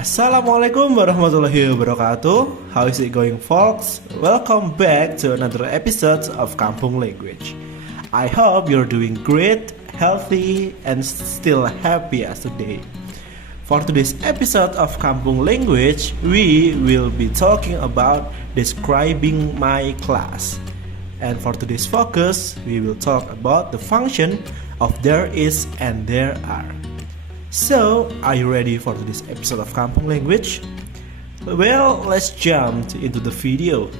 Assalamualaikum warahmatullahi wabarakatuh. How is it going, folks? Welcome back to another episode of Kampung Language. I hope you're doing great, healthy, and still happy as today. For today's episode of Kampung Language, we will be talking about describing my class. And for today's focus, we will talk about the function of there is and there are. So, are you ready for this episode of Kampung Language? Well, let's jump into the video.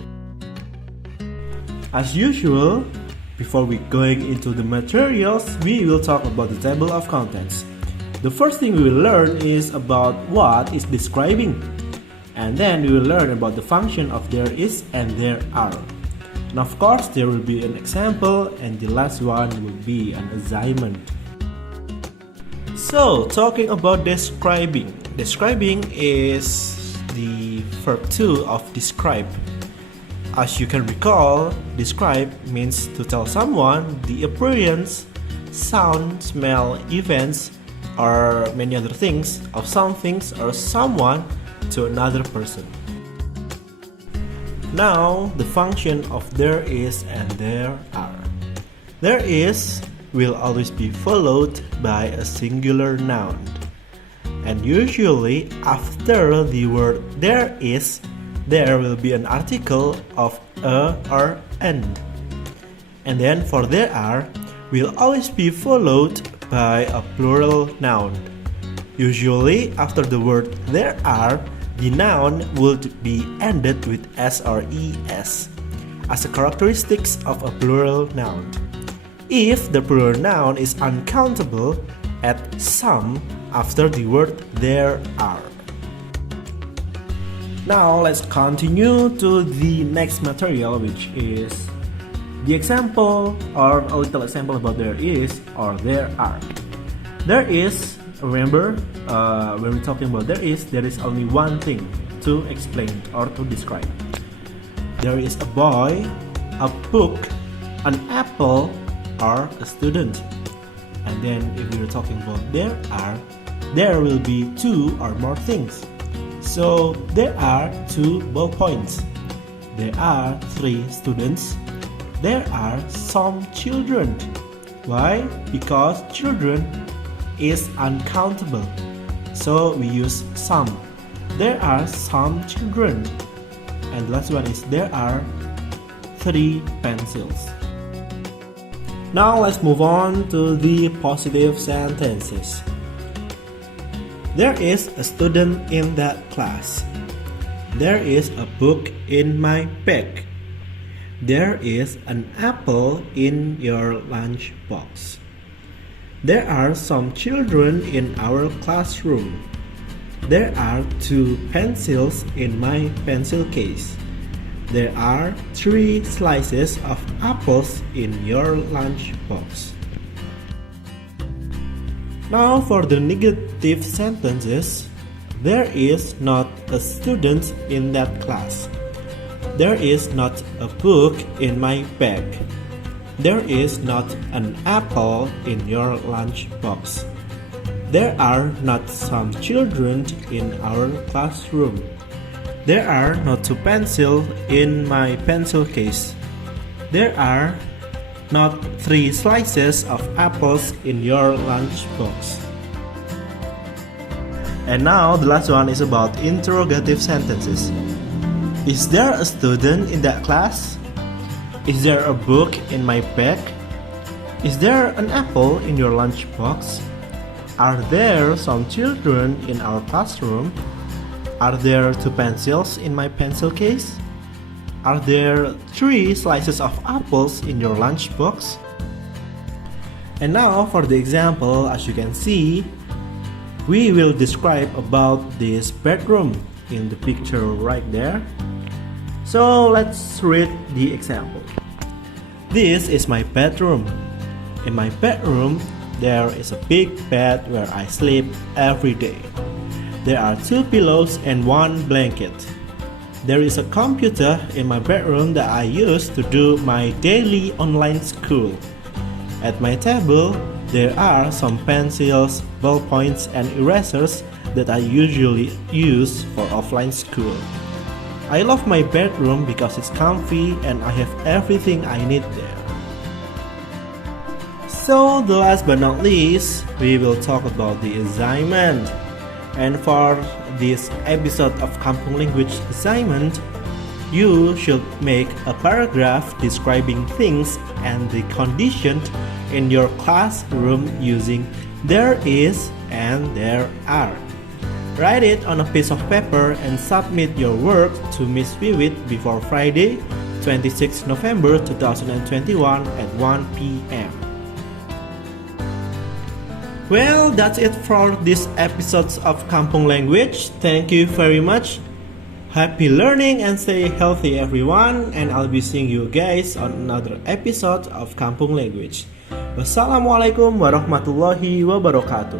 As usual, before we going into the materials, we will talk about the table of contents. The first thing we will learn is about what is describing. And then we will learn about the function of there is and there are. And of course, there will be an example, and the last one will be an assignment. So, talking about describing. Describing is the verb 2 of describe. As you can recall, describe means to tell someone the appearance, sound, smell, events, or many other things of some things or someone to another person. Now, the function of there is and there are. There is will always be followed by a singular noun. And usually after the word there is, there will be an article of a or an. And then for there are will always be followed by a plural noun. Usually after the word there are, the noun would be ended with s or es as a characteristics of a plural noun. If the plural noun is uncountable, add some after the word there are. Now let's continue to the next material, which is the example or a little example about there is or there are. There is, remember, when we're talking about there is only one thing to explain or to describe. There is a boy, a book, an apple, or a student. And then if we're talking about there will be two or more things. So there are 2 ballpoints. There are 3 students. There are some children. Why? Because children is uncountable. So we use some. There are some children. And the last one is there are 3 pencils. Now let's move on to the positive sentences. There is a student in that class. There is a book in my bag. There is an apple in your lunch box. There are some children in our classroom. There are 2 pencils in my pencil case. There are 3 slices of apples in your lunch box. Now for the negative sentences, there is not a student in that class. There is not a book in my bag. There is not an apple in your lunch box. There are not some children in our classroom. There are not 2 pencils in my pencil case. There are not 3 slices of apples in your lunch box. And now the last one is about interrogative sentences. Is there a student in that class? Is there a book in my bag? Is there an apple in your lunch box? Are there some children in our classroom? Are there 2 pencils in my pencil case? Are there 3 slices of apples in your lunch box? And now for the example, as you can see, we will describe about this bedroom in the picture right there. So let's read the example. This is my bedroom. In my bedroom, there is a big bed where I sleep every day. There are 2 pillows and 1 blanket. There is a computer in my bedroom that I use to do my daily online school. At my table, there are some pencils, ballpoints, and erasers that I usually use for offline school. I love my bedroom because it's comfy and I have everything I need there. So last but not least, we will talk about the assignment. And for this episode of Kampung Language assignment, you should make a paragraph describing things and the conditions in your classroom using there is and there are. Write it on a piece of paper and submit your work to Miss Wiwit before Friday, 26 November 2021 at 1 p.m. Well, that's it for this episode of Kampung Language. Thank you very much. Happy learning and stay healthy everyone, and I'll be seeing you guys on another episode of Kampung Language. Wassalamualaikum warahmatullahi wabarakatuh.